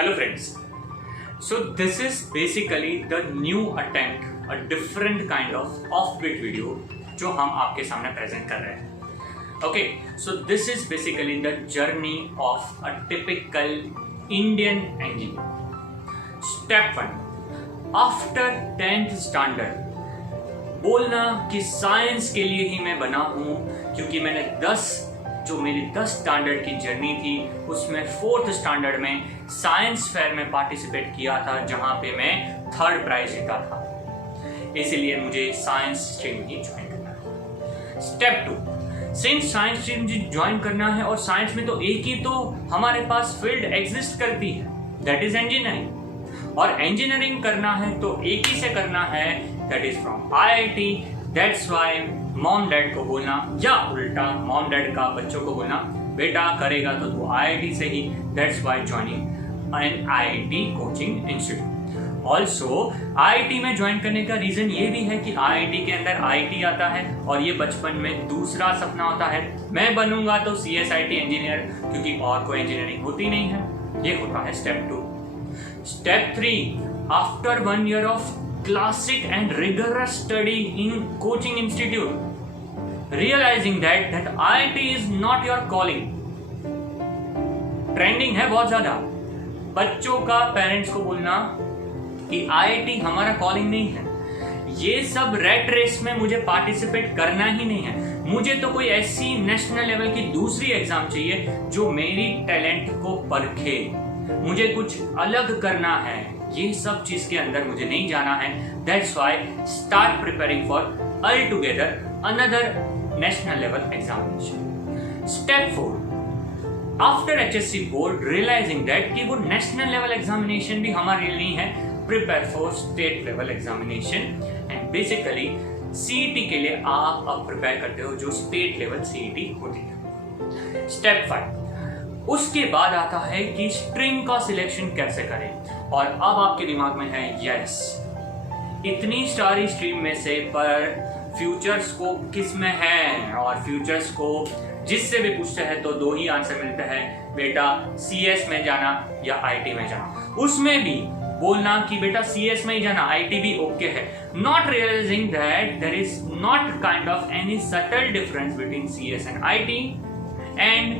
Hello friends. So this is basically the new attempt, a different kind of off-beat video जो हम आपके सामने present कर रहे हैं. Okay, so this is basically the journey of a typical Indian engineer. Step 1. After 10th standard बोलना कि science के लिए ही मैं बना हूँ क्योंकि मैंने मेरी 10 स्टैंडर्ड की जर्नी थी उसमें 4th स्टैंडर्ड में साइंस फेयर में पार्टिसिपेट किया था जहाँ पे मैं 3rd प्राइज जीता था, इसीलिए मुझे साइंस स्ट्रीम ही ज्वाइन करना है. Step 2. Since science stream join करना है और साइंस में तो एक ही तो हमारे पास फील्ड एग्जिस्ट करती है, दैट इज इंजीनियरिंग. और इंजीनियरिंग करना है तो एक ही से करना है, that is from IIT. That's why mom dad को बोलना या उल्टा मॉम डैड का बच्चों को बोलना बेटा करेगा तो तू आईआईटी से ही. That's why joining an IIT coaching institute. Also IIT में ज्वाइन करने का रीजन ये भी है कि आईआईटी के अंदर आईटी आता है और ये बचपन में दूसरा सपना होता है, मैं बनूंगा तो सीएसआईटी इंजीनियर, क्योंकि और कोई इंजीनियरिंग होती नहीं है. ये होता है step 2. Step 3. After 1 year of classic and rigorous study in coaching institute, realizing that IIT is not your calling. Trending है बहुत ज्यादा बच्चों का पेरेंट्स को बोलना कि आईआईटी हमारा कॉलिंग नहीं है, ये सब रेट रेस में मुझे पार्टिसिपेट करना ही नहीं है, मुझे तो कोई ऐसी नेशनल लेवल की दूसरी एग्जाम चाहिए जो मेरी टैलेंट को परखे, मुझे कुछ अलग करना है, ये सब चीज के अंदर मुझे नहीं जाना है. That's why start preparing for all together another national level examination. Step 4. After HSC board realizing that कि वो नेशनल लेवल एग्जामिनेशन भी हमारे लिए नहीं है, prepare for state level examination. And basically CET के लिए आप अब प्रिपेयर करते हो जो स्टेट लेवल सीईटी होती है. स्टेप 5. उसके बाद आता है कि स्ट्रीम का सिलेक्शन कैसे करें. और अब आपके दिमाग में है यस, इतनी सारी स्ट्रीम में से पर फ्यूचर स्कोप किस में है, और फ्यूचर स्कोप जिससे भी पूछते हैं तो 2 ही आंसर मिलते हैं, बेटा सीएस में जाना या आईटी में जाना. उसमें भी बोलना कि बेटा सीएस में ही जाना, आईटी भी ओके है, not realizing that there is not kind of any subtle difference between CS and IT, and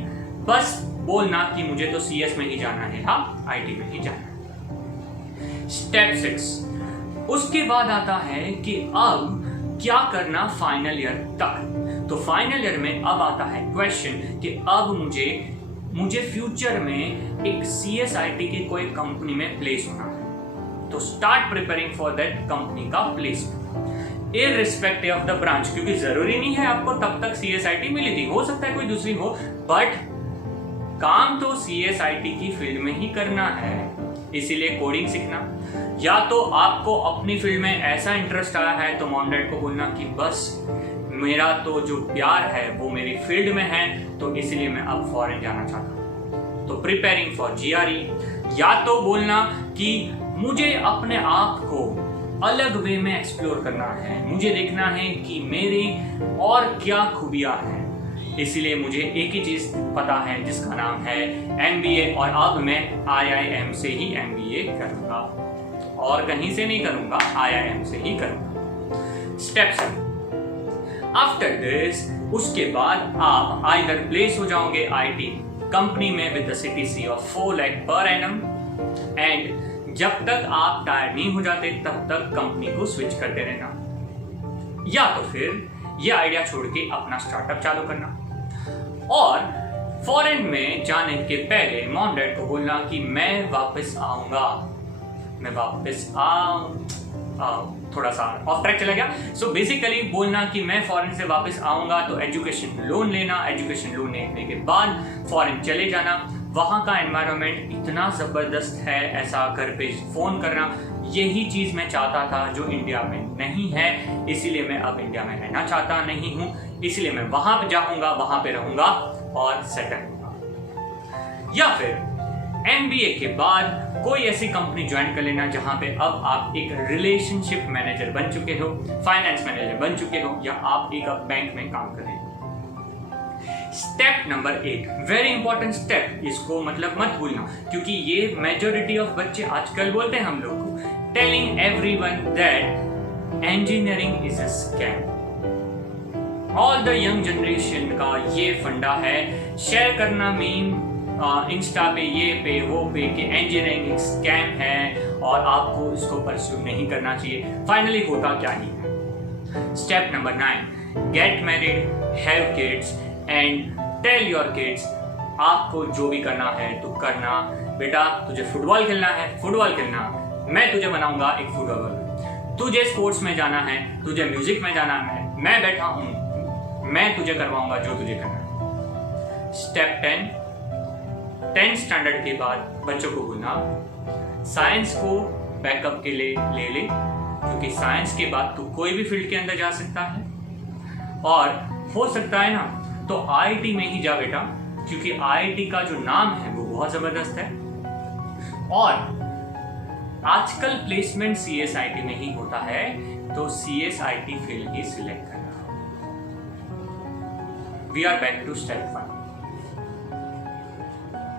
बस बोलना कि मुझे तो सीएस में ही जाना है, हाँ आईटी में ही जाना है. स्टेप 6. उसके बाद आता है कि अब क्या करना फाइनल ईयर तक. तो फाइनल ईयर में अब आता है क्वेश्चन कि अब मुझे फ्यूचर में एक सीएसआईटी की कोई कंपनी में प्लेस होना है, तो start preparing for that company का placement irrespective of the branch, क्योंकि जरूरी नहीं है आपको तब तक सीएसआईटी मिली थी, हो सकता है कोई दूसरी हो, बट काम तो सीएसआईटी की फील्ड में ही करना है, इसीलिए कोडिंग सीखना. या तो आपको अपनी फील्ड में ऐसा इंटरेस्ट आया है तो मॉम डैड को बोलना कि बस मेरा तो जो प्यार है वो मेरी फील्ड में है, तो इसलिए मैं अब फॉरेन जाना चाहता हूँ, तो प्रिपेयरिंग फॉर जीआरई. या तो बोलना कि मुझे अपने आप को अलग वे में एक्सप्लोर करना है, मुझे देखना है कि मेरी और क्या खूबियां हैं, इसीलिए मुझे एक ही चीज पता है जिसका नाम है एमबीए, और अब मैं आईआईएम से ही एमबीए करूंगा और कहीं से नहीं करूंगा, आईआईएम से ही करूंगा. स्टेप 7. आफ्टर दिस उसके बाद आप आइदर प्लेस हो जाओगे आईटी कंपनी में with the CTC of 4 lakh per annum, and जब तक आप टायर नहीं हो जाते तब तक कंपनी को स्विच करते रहना, या तो फिर ये आइडिया छोड़ के अपना स्टार्टअप चालू करना. और फॉरेन में जाने के पहले मॉम डैड को बोलना कि मैं वापस आऊंगा, मैं वापस थोड़ा सा ऑफ ट्रैक चला गया. सो बेसिकली बोलना कि मैं फॉरेन से वापस आऊंगा तो एजुकेशन लोन लेना, एजुकेशन लोन लेने के बाद फॉरेन चले जाना, वहाँ का एनवायरनमेंट इतना ज़बरदस्त है, ऐसा घर पे फ़ोन करना, यही चीज़ मैं चाहता था जो इंडिया में नहीं है, इसीलिए मैं अब इंडिया में रहना चाहता नहीं हूँ, इसलिए मैं वहाँ पे जाऊँगा, वहाँ पे रहूँगा और सेटल होगा. या फिर एमबीए के बाद कोई ऐसी कंपनी ज्वाइन कर लेना जहाँ पे अब आप एक रिलेशनशिप मैनेजर बन चुके हो, फाइनेंस मैनेजर बन चुके हो, या आप एक अब बैंक में काम कर रहे हो. Step number 8, very important step, इसको मतलब मत भूलना, क्योंकि ये मेजॉरिटी ऑफ बच्चे आजकल बोलते हैं हम लोग को, telling everyone that engineering is a scam. All the young generation का ये फंडा है, शेयर करना मीम इंस्टा पे, ये पे, वो पे, कि इंजीनियरिंग एक स्कैम है और आपको इसको परस्यू नहीं करना चाहिए। फाइनली होता क्या ही है। Step number 9, get married, have kids and tell your kids आपको जो भी करना है तो करना। बेटा तुझे फुटबॉल खेलना है, फुटबॉल खेलना, मैं तुझे बनाऊंगा एक फुटबॉलर। तुझे स्पोर्ट्स में जाना है, तुझे म्यूजिक में जाना है, मैं बैठा हूं, मैं तुझे करवाऊंगा जो तुझे करना है। स्टेप 10 स्टैंडर्ड के बाद बच्चों को बोलना साइंस को बैकअप के लिए ले ले, क्योंकि साइंस के बाद तू कोई भी फील्ड के अंदर जा सकता है, और हो सकता है ना तो आईआईटी में ही जा बेटा, क्योंकि आईआईटी का जो नाम है वो बहुत जबरदस्त है, और आजकल प्लेसमेंट सीएसआईटी में ही होता है, तो सीएसआईटी फील्ड ही सिलेक्ट करना। We are back to step 1।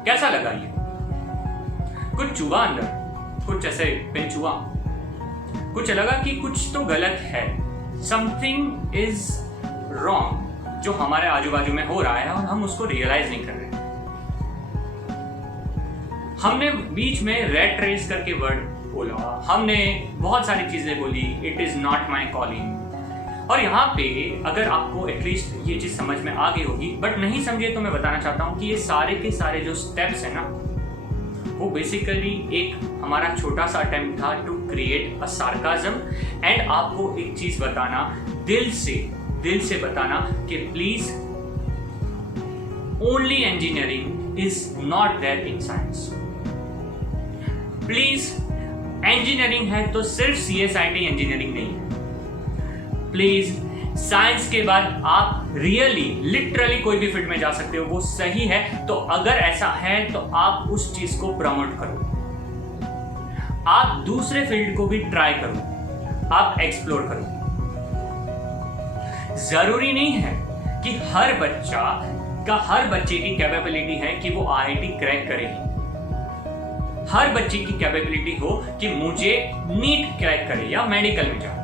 कैसा लगा ये? कुछ चुभा अंदर, कुछ ऐसे पेन चुभा, कुछ लगा कि कुछ तो गलत है, समथिंग इज रॉन्ग जो हमारे आजू बाजू में हो रहा है और हम उसको रियलाइज नहीं कर रहे। हमने बीच में रेट रेस करके वर्ड बोला, हमने बहुत सारी चीजें बोली, it is not my calling, और यहाँ पे अगर आपको एटलीस्ट ये चीज समझ में आ गई होगी, बट नहीं समझे तो मैं बताना चाहता हूँ कि ये सारे के सारे जो स्टेप्स है ना, वो बेसिकली एक हमारा छोटा सा अटेम्प्ट था to create a sarcasm and आपको एक चीज बताना, दिल से बताना कि please only engineering is not there in science. Please engineering है तो सिर्फ सीएसआईटी इंजीनियरिंग नहीं है। प्लीज साइंस के बाद आप रियली लिटरली कोई भी फील्ड में जा सकते हो, वो सही है, तो अगर ऐसा है तो आप उस चीज को प्रमोट करो, आप दूसरे फील्ड को भी ट्राई करो, आप एक्सप्लोर करो। जरूरी नहीं है कि हर बच्चे की कैपेबिलिटी है कि वो आईआईटी क्रैक करेगी, हर बच्चे की कैपेबिलिटी हो कि मुझे नीट क्रैक करे या मेडिकल में जाए।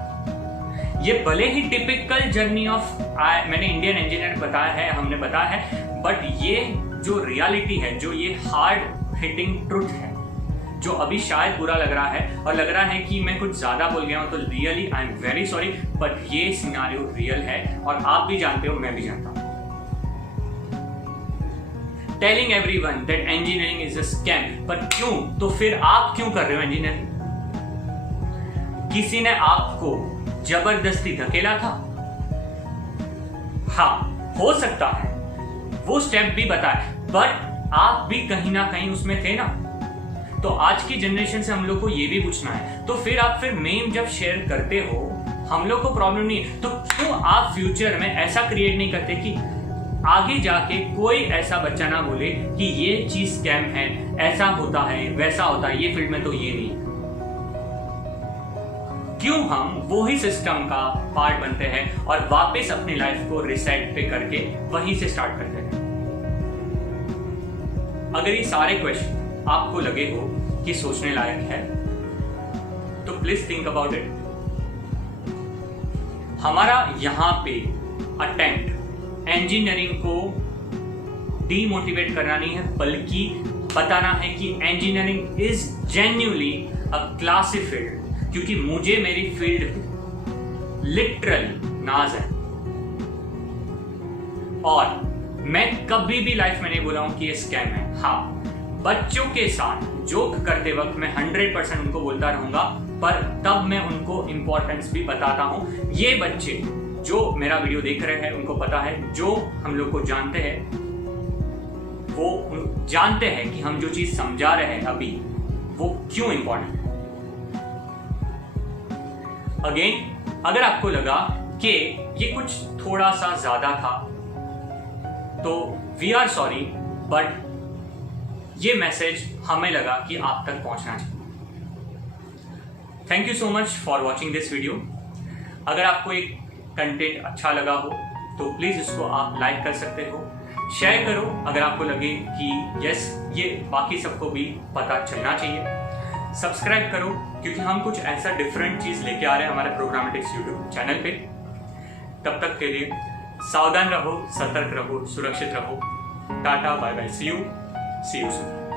ये भले ही टिपिकल जर्नी ऑफ मैंने इंडियन इंजीनियर बताया है, हमने बताया है, बट ये जो रियलिटी है, जो ये हार्ड हिटिंग ट्रुथ है, जो अभी शायद बुरा लग रहा है और लग रहा है कि मैं कुछ ज्यादा बोल गया हूं, तो really I am very sorry, but ये सिनारियो रियल है और आप भी जानते हो, मैं भी जानता हूं। Telling everyone that engineering is a scam, पर क्यों? तो फिर आप क्यों कर रहे हो इंजीनियरिंग? किसी ने आपको जबरदस्ती धकेला था? हाँ, हो सकता है वो स्टेप भी बताए, बट आप भी कहीं ना कहीं उसमें थे ना। तो आज की जनरेशन से हम लोग को ये भी पूछना है, तो फिर आप मेम जब शेयर करते हो, हम लोग को प्रॉब्लम नहीं, तो क्यों आप फ्यूचर में ऐसा क्रिएट नहीं करते कि आगे जाके कोई ऐसा बच्चा ना बोले कि ये चीज स्कैम है, ऐसा होता है, वैसा होता है, ये फील्ड में तो ये नहीं। क्यों हम वो ही सिस्टम का पार्ट बनते हैं और वापस अपनी लाइफ को रिसेट पे करके वहीं से स्टार्ट करते हैं। अगर ये सारे क्वेश्चन आपको लगे हो कि सोचने लायक है, तो प्लीज थिंक अबाउट इट। हमारा यहाँ पे अटेम्प्ट इंजीनियरिंग को डीमोटिवेट करना नहीं है, बल्कि बताना है कि engineering is genuinely a classy field, क्योंकि मुझे मेरी फील्ड लिटरली नाज है, और मैं कभी भी लाइफ में नहीं बोला हूं कि ये स्कैम है। हाँ, बच्चों के साथ जोक करते वक्त मैं 100% उनको बोलता रहूंगा, पर तब मैं उनको इंपॉर्टेंस भी बताता हूं। ये बच्चे जो मेरा वीडियो देख रहे हैं उनको पता है, जो हम लोग को जानते हैं वो जानते हैं कि हम जो चीज समझा रहे हैं अभी वो क्यों इंपॉर्टेंट है। अगेन, अगर आपको लगा कि ये कुछ थोड़ा सा ज्यादा था तो वी आर सॉरी, बट ये मैसेज हमें लगा कि आप तक पहुंचना चाहिए। Thank you so much for watching this video. अगर आपको एक कंटेंट अच्छा लगा हो तो प्लीज इसको आप लाइक कर सकते हो, शेयर करो अगर आपको लगे कि यस ये बाकी सबको भी पता चलना चाहिए। सब्सक्राइब करो क्योंकि हम कुछ ऐसा डिफरेंट चीज लेके आ रहे हैं हमारे प्रोग्रामेटिक्स यूट्यूब चैनल पे। तब तक के लिए सावधान रहो, सतर्क रहो, सुरक्षित रहो। Tata, bye bye, see you soon.